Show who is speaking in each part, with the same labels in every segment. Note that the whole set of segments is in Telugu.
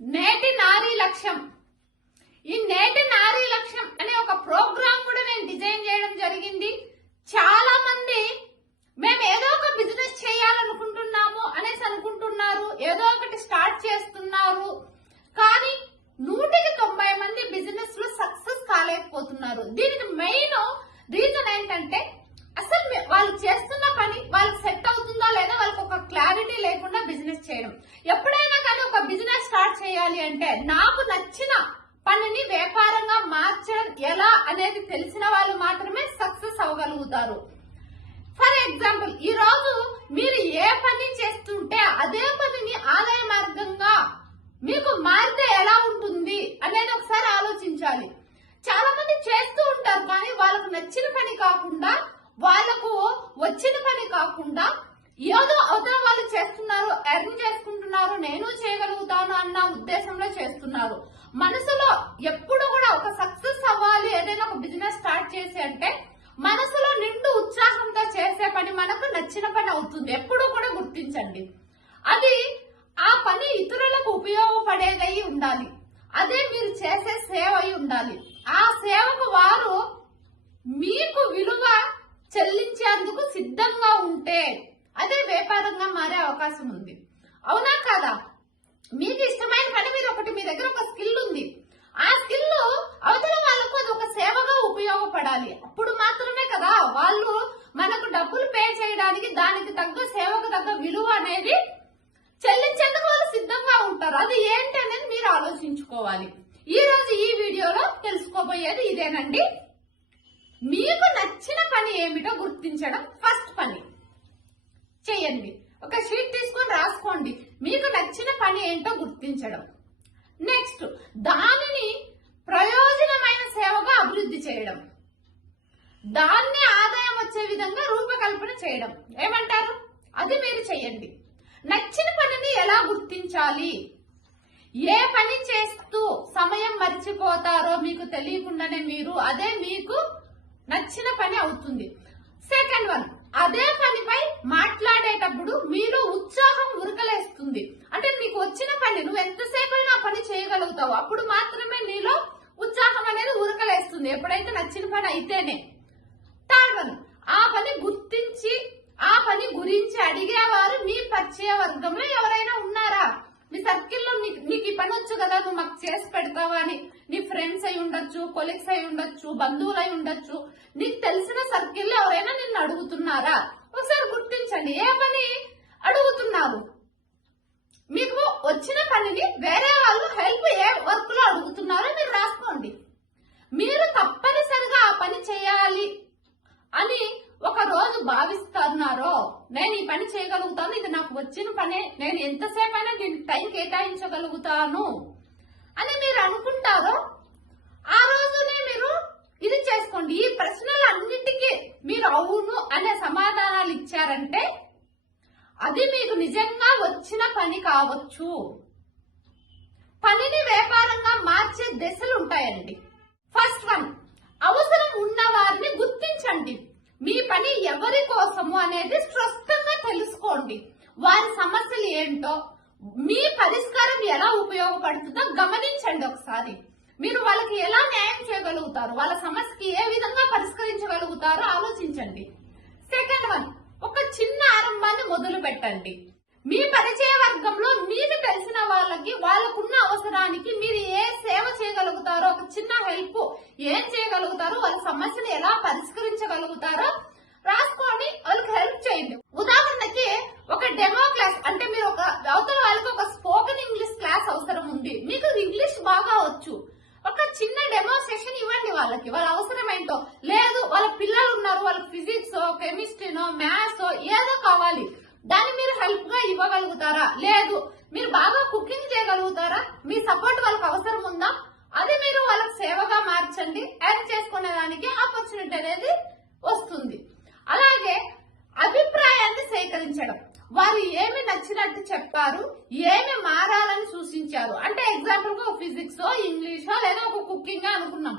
Speaker 1: నేటి నారీ లక్ష్యం. ఈ నేటి నారీ లక్ష్యం అనే ఒక ప్రోగ్రామ్ కూడా నేను డిజైన్ చేయడం జరిగింది చాలా మంది మేము ఏదో ఒక బిజినెస్ చేయాలనుకుంటున్నాము అనేసి అనుకుంటున్నారు ఏదో ఒకటి స్టార్ట్ చేస్తున్నారు కానీ నూటికి తొంభై మంది బిజినెస్లో సక్సెస్ కాలేకపోతున్నారు దీనికి మెయిన్ రీజన్ ఏంటంటే అసలు మీ- వాళ్ళు చేస్తున్న పని వాళ్ళకి సెట్ అవుతుందా లేదా వాళ్ళకి ఒక క్లారిటీ లేకుండా బిజినెస్ చేయడం ఎప్పుడైనా కానీ ఒక బిజినెస్ స్టార్ట్ చేయాలి అంటే నాకు నచ్చిన పనిని వ్యాపారంగా మార్చడం ఎలా అనేది తెలిసిన వాళ్ళు మాత్రమే సక్సెస్ అవ్వగలుగుతారు. ఫర్ ఎగ్జాంపుల్ ఈ రోజు మీరు ఏ పని చేస్తుంటే అదే పనిని ఆదాయ మార్గంగా మీకు మారితే ఎలా ఉంటుంది అనేది ఒకసారి ఆలోచించాలి. చాలా మంది చేస్తూ ఉంటారు కానీ వాళ్ళకు నచ్చిన పని కాకుండా వాళ్ళకు వచ్చిన పని కాకుండా ఏదో అవతల వాళ్ళు చేస్తున్నారు ఎర్న్ చేసుకుంటున్నారు నేను చేయగలుగుతాను అన్న ఉద్దేశంలో చేస్తున్నారు. మనసులో ఎప్పుడు కూడా ఒక సక్సెస్ అవ్వాలి ఏదైనా ఒక బిజినెస్ స్టార్ట్ చేసి అంటే మనసులో నిండు ఉత్సాహంతో చేసే పని మనకు నచ్చిన పని అవుతుంది. ఎప్పుడూ కూడా గుర్తించండి. అది ఆ పని ఇతరులకు ఉపయోగపడేదై ఉండాలి. అదే మీరు చేసే సేవ అయి ఉండాలి. ఆ సేవకు వారు మీకు విలువ చెల్లించేందుకు సిద్ధంగా ఉంటే అదే వ్యాపారంగా మారే అవకాశం ఉంది. అవునా కాదా? మీకు ఇష్టమైన పని మీద ఒకటి మీ దగ్గర ఒక స్కిల్ ఉంది. ఆ స్కిల్ అవతల వాళ్ళకు అది ఒక సేవగా ఉపయోగపడాలి. అప్పుడు మాత్రమే కదా వాళ్ళు మనకు డబ్బులు పే చేయడానికి దానికి తగ్గ సేవకు తగ్గ విలువ అనేది చెల్లించేందుకు వాళ్ళు సిద్ధంగా ఉంటారు. అది ఏంటి అనేది మీరు ఆలోచించుకోవాలి. ఈ రోజు ఈ వీడియోలో తెలుసుకోబోయేది ఇదేనండి. మీకు నచ్చిన పని ఏమిటో గుర్తించడం ఫస్ట్ పని. చేయండి. ఒక షీట్ తీసుకొని రాసుకోండి. మీకు నచ్చిన పని ఏంటో గుర్తించడం. నెక్స్ట్ దానిని ప్రయోజనమైన సేవగా అభివృద్ధి చేయడం. దాన్ని ఆదాయం వచ్చే విధంగా రూపకల్పన చేయడం. ఏమంటారు? అది మీరు చేయండి. నచ్చిన పనిని ఎలా గుర్తించాలి? ఏ పని చేస్తూ సమయం మర్చిపోతారో మీకు తెలియకుండానే మీరు అదే మీకు నచ్చిన పని అవుతుంది. సెకండ్ వన్ అదే పనిపై మాట్లాడేటప్పుడు మీలో ఉత్సాహం ఉరకలేస్తుంది. అంటే నీకు వచ్చిన పని నువ్వు ఎంతసేపు అయినా పని చేయగలుగుతావు. అప్పుడు మాత్రమే నీలో ఉత్సాహం అనేది ఉరకలేస్తుంది. ఎప్పుడైతే నచ్చిన పని అయితేనే. థర్డ్ ఆ పని గుర్తించి ఆ పని గురించి అడిగేవారు మీ పరిచయ వర్గంలో ఎవరైనా ఉన్నారా? మీ సర్కిల్లో నీకు ఈ పని వచ్చు కదా నువ్వు మాకు చేసి పెడతావా అని నీ ఉండొచ్చు కొలీగ్స్ అయి ఉండొచ్చు బంధువులు అయి ఉండొచ్చు. నీకు తెలిసిన సర్కిల్లో ఎవరైనా నిన్ను అడుగుతున్నారా? ఒకసారి గుర్తించండి ఏ పని అడుగుతున్నారు మీకు వచ్చిన పనిని వేరే వాళ్ళు హెల్ప్ ఏ వర్క్లో అడుగుతున్నారో మీరు రాసుకోండి. మీరు తప్పనిసరిగా ఆ పని చేయాలి అని ఒక రోజు భావిస్తున్నారో నేను ఈ పని చేయగలుగుతాను ఇది నాకు వచ్చిన పనే నేను ఎంతసేపు అయినా దీనికి టైం కేటాయించగలుగుతాను అని మీరు అనుకుంటారో ఆ రోజునే మీరు ఇది చేసుకోండి. ఈ ప్రశ్నలు అన్నింటికి మీరు అవును అనే సమాధానాలు ఇచ్చారంటే అది మీకు నిజంగా వచ్చిన పని కావచ్చు. పనిని వ్యాపారంగా మార్చే దశలు ఉంటాయండి. ఫస్ట్ వన్ అవసరం ఉన్న వారిని గుర్తించండి. మీ పని ఎవరి కోసము అనేది స్పష్టంగా తెలుసుకోండి. వారి సమస్యలు ఏంటో మీ పరిష్కారం ఎలా ఉపయోగపడుతుందో గమనించండి ఒకసారి. మీరు వాళ్ళకి ఎలా న్యాయం చేయగలుగుతారు? వాళ్ళ సమస్యకి ఏ విధంగా పరిష్కరించగలుగుతారో ఆలోచించండి. సెకండ్ వన్ ఒక చిన్న ఆరంభాన్ని మొదలు పెట్టండి. మీ పరిచయ వర్గంలో మీకు తెలిసిన వాళ్ళకి వాళ్ళకున్న అవసరానికి మీరు ఏ సేవ చేయగలుగుతారో ఒక చిన్న హెల్ప్ ఏం చేయగలుగుతారో వాళ్ళ సమస్యను ఎలా పరిష్కరించగలుగుతారో రాసుకొని వాళ్ళకి హెల్ప్ చేయండి. ఉదాహరణకి ఒక డెమో క్లాస్ అంటే మీరు ఒక అవతల వాళ్ళకి ఒక స్పోకెన్ ఇంగ్లీష్ క్లాస్ అవసరం ఉంది. మీకు ఇంగ్లీష్ బాగా వచ్చు. ఒక చిన్న డెమో సెషన్ ఇవ్వండి వాళ్ళకి. వాళ్ళ అవసరం ఏంటో? లేదు వాళ్ళ పిల్లలు ఉన్నారు వాళ్ళ ఫిజిక్స్ కెమిస్ట్రీనో మ్యాథ్స్ ఏదో కావాలి. దాన్ని మీరు హెల్ప్గా ఇవ్వగలుగుతారా? లేదు మీరు బాగా కుకింగ్ చేయగలుగుతారా? మీ సపోర్ట్ వాళ్ళకి అవసరం ఉందా? అది మీరు వాళ్ళకి సేవగా మార్చండి. ఎర్న్ చేసుకునే దానికి ఆపర్చునిటీ అనేది వస్తుంది అలాగే అభిప్రాయాన్ని సేకరించడం వారు ఏమి చెప్పారు ఏమి మారాలని సూచించారు. అంటే ఎగ్జాంపుల్గా ఫిజిక్స్ ఇంగ్లీషో లేదా ఒక కుకింగ్ అనుకున్నాం.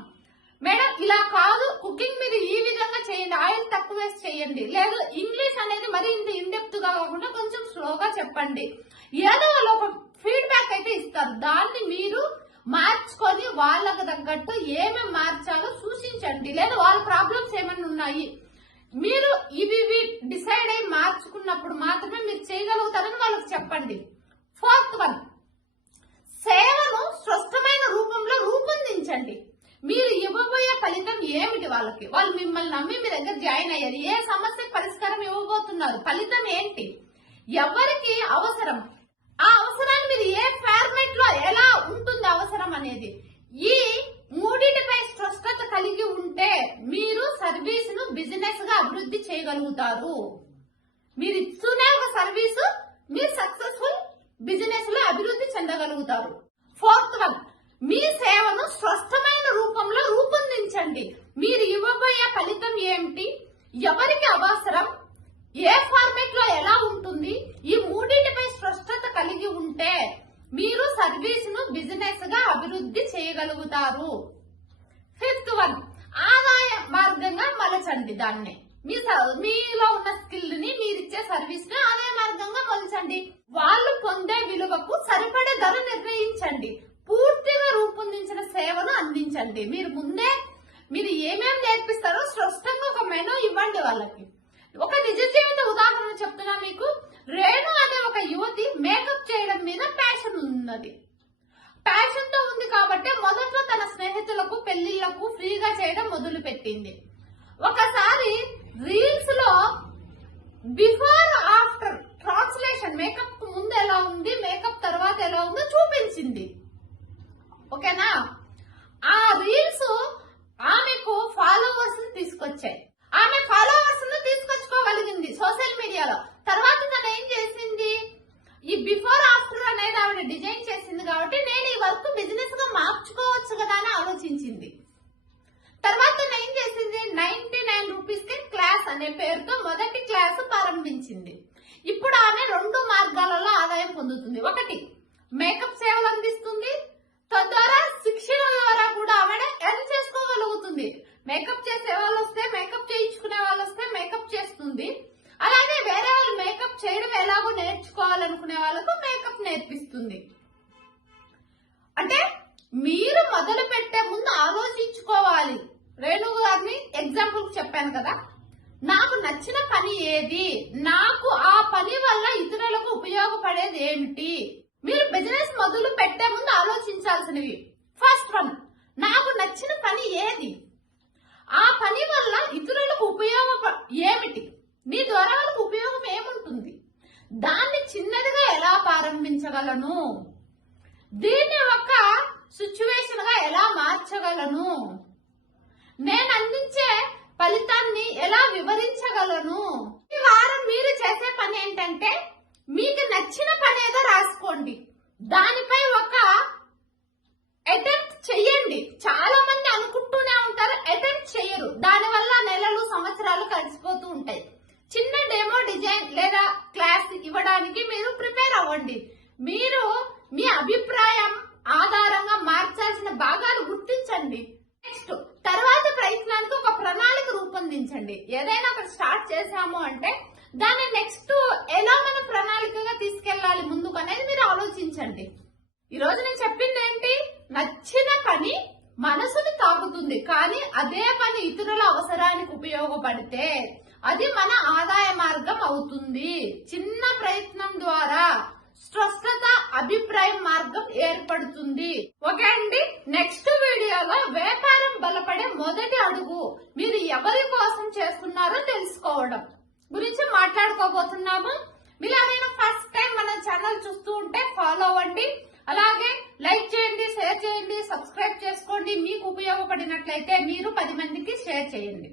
Speaker 1: మేడం ఇలా కాదు. కుకింగ్ మీరు ఈ విధంగా చేయండి. ఆయిల్ తక్కువ వేసి చేయండి. లేదు ఇంగ్లీష్ అనేది మరి ఇంత ఇండెప్త్గా కాకుండా కొంచెం స్లోగా చెప్పండి. ఏదో ఒక ఫీడ్బ్యాక్ అయితే ఇస్తారు. దాన్ని మీరు మార్చుకొని వాళ్ళకు తగ్గట్టు ఏమేమి మార్చాలో సూచించండి. లేదా వాళ్ళ ప్రాబ్లమ్స్ ఏమైనా ఉన్నాయి. మీరు ఇవి డిసైడ్ అయి మార్చుకున్నప్పుడు మాత్రమే మీరు చేయగలుగుతారని వాళ్ళకి చెప్పండి. ఫోర్త్ వన్ సేవను స్పష్టమైన రూపంలో రూపొందించండి. మీరు ఇవ్వబోయే ఫలితం ఏమిటి వాళ్ళకి? వాళ్ళు మిమ్మల్ని నమ్మి మీ దగ్గర జాయిన్ అయ్యారు. ఏ సమస్యకు పరిష్కారం ఇవ్వబోతున్నారు? ఫలితం ఏంటి? ఎవరికి అవసరం? ఆ అవసరాన్ని మీరు ఏ ఫార్మేట్లో ఎలా ఉంటుంది అవసరం అనేది ఈ మూడింటిపై స్పష్టత కలిగి ఉంటే మీరు సర్వీస్ను బిజినెస్గా అభివృద్ధి చేయగలుగుతారు మీరు ఇస్తూనే ఒక సర్వీసు మీరు సక్సెస్ఫుల్ బిజినెస్లో అభివృద్ధి చెందగలుగుతారు. ఫోర్త్ వన్ మీ సేవను స్పష్టమైన రూపంలో రూపొందించండి. మీరు ఇవ్వబోయే ఫలితం ఏమిటి? ఎవరికి అవసరం? ఏ ఫార్మేట్లో ఎలా ఉంటుంది? ఈ మూడింటిపై స్పష్టత కలిగి ఉంటే మీరు సర్వీస్ను బిజినెస్గా అభివృద్ధి చేయగలుగుతారు. ఫిఫ్త్ వన్ ఆదాయ మార్గంగా మలచండి దాన్ని. మీ స- మీలో ఉన్న స్కిల్ని మీరిచ్చే సర్వీస్ని ఆదాయ మార్గంగా మలచండి వాళ్ళు పొందే విలువకు సరిపడే ధర నిర్ణయించండి. పూర్తిగా రూపొందించిన సేవను అందించండి. మీరు ముందే మీరు ఏమేమి నేర్పిస్తారో స్పష్టంగా ఒక మెనూ ఇవ్వండి వాళ్ళకి. ఒక నిజ జీవిత ఉదాహరణ చెప్తున్నా మీకు. రేణు అనే ఒక యువతి మేకప్ చేయడం మీద ప్యాషన్ ఉన్నది. ప్యాషన్తో ఉంది కాబట్టి మొదట్లో తన స్నేహితులకు పెళ్ళిళ్ళకు ఫ్రీగా చేయడం మొదలు పెట్టింది ఒకసారి రీల్స్లో బిఫోర్ ఆఫ్టర్ ట్రాన్స్లేషన్ మేకప్ ముందు ఎలా ఉంది? మేకప్ తర్వాత ఎలా ఉందో చూపించింది ఓకేనా ఆ రీల్స్ ఆమెకు ఫాలోవర్స్ తీసుకొచ్చాయి ఆమె ఫాలోవర్స్ను తీసుకొచ్చుకోగలిగింది సోషల్ మీడియాలో తర్వాత తను ఏం చేసింది ఈ బిఫోర్ ఆఫ్టర్ అనేది ఆవిడ డిజైన్ చేసింది కాబట్టి నేను ఈ వర్క్ బిజినెస్గా మార్చుకోవచ్చు కదా అని ఆలోచించింది తర్వాత తను ఏం చేసింది నైన్టీ నైన్ రూపీస్కి క్లాస్ అనే పేరుతో మొదటి క్లాస్ ప్రారంభించింది. ఇప్పుడు ఆమె రెండు మార్గాలలో ఆదాయం పొందుతుంది. ఒకటి మేకప్ సేవలు అందిస్తుంది. తద్వారా శిక్షణ ద్వారా కూడా ఆమె ఎర్న్ చేసుకోగలుగుతుంది. మేకప్ చేసే వాళ్ళు వస్తే మేకప్ చేయించుకునే వాళ్ళు వస్తే మేకప్ చేస్తుంది. అలాగే వేరే వాళ్ళు మేకప్ చేయడం ఎలాగో నేర్చుకోవాలనుకునే వాళ్ళకు మేకప్ నేర్పిస్తుంది. అంటే మీరు మొదలు పెట్టే ముందు ఆలోచించుకోవాలి. రేణు గారిని ఎగ్జాంపుల్ చెప్పాను కదా. ఏది నాకు ఆ పని వల్ల ఇతరులకు ఉపయోగపడేది ఏమిటి? మీరు బిజినెస్ మొదలు పెట్టే ముందు ఆలోచించాల్సినవి. ఫస్ట్ వన్ నాకు నచ్చిన పని ఏది? ఆ పని వల్ల ఇతరులకు ఉపయోగ ఏమిటి? నీ ద్వారా వాళ్ళకు ఉపయోగం ఏముంటుంది? దాన్ని చిన్నదిగా ఎలా ప్రారంభించగలను? దీన్ని ఒక సిచ్యువేషన్గా ఎలా మార్చగలను? నేను అందించే ఫలితాన్ని ఎలా వివరించగలను? ఈ వారం మీరు చేసే పని ఏంటంటే మీకు నచ్చిన పని ఏదో రాసుకోండి. దానిపై ఒక అటెంప్ట్ చెయ్యండి. చాలా మంది అనుకుంటూనే ఉంటారు అటెంప్ట్ చెయ్యరు. దాని వల్ల నెలలు సంవత్సరాలు కలిసిపోతూ ఉంటాయి. చిన్న డెమో డిజైన్ లేదా క్లాస్ ఇవ్వడానికి మీరు ప్రిపేర్ అవ్వండి. మీరు మీ అభిప్రాయం ఆధారంగా మార్చాల్సిన భాగాలు గుర్తించండి నెక్స్ట్ తర్వాత ప్రయత్నానికి ఒక ప్రణాళిక రూపొందించండి ఏదైనా ఒకటి స్టార్ట్ చేశాము అంటే దాన్ని నెక్స్ట్ ఎలా మనం ప్రణాళికగా తీసుకెళ్ళాలి ముందుకు అనేది మీరు ఆలోచించండి. ఈ రోజు నేను చెప్పింది ఏంటి? నచ్చిన పని మనసుని తాకుతుంది. కానీ అదే పని ఇతరుల అవసరానికి ఉపయోగపడితే అది మన ఆదాయ మార్గం అవుతుంది. చిన్న ప్రయత్నం ద్వారా స్పష్టత అభిప్రాయం మార్గం ఏర్పడుతుంది. ఓకే అండి? నెక్స్ట్ వీడియోలో వ్యాపారం బలపడే మొదటి అడుగు మీరు ఎవరి కోసం చేస్తున్నారో తెలుసుకోవడం. గురించి మాట్లాడుకోబోతున్నాము. మీరు ఎవరైనా ఫస్ట్ టైం మన ఛానల్ చూస్తూ ఉంటే ఫాలో అవ్వండి. అలాగే లైక్ చేయండి షేర్ చేయండి సబ్స్క్రైబ్ చేసుకోండి. మీకు ఉపయోగపడినట్లయితే మీరు పది మందికి షేర్ చేయండి.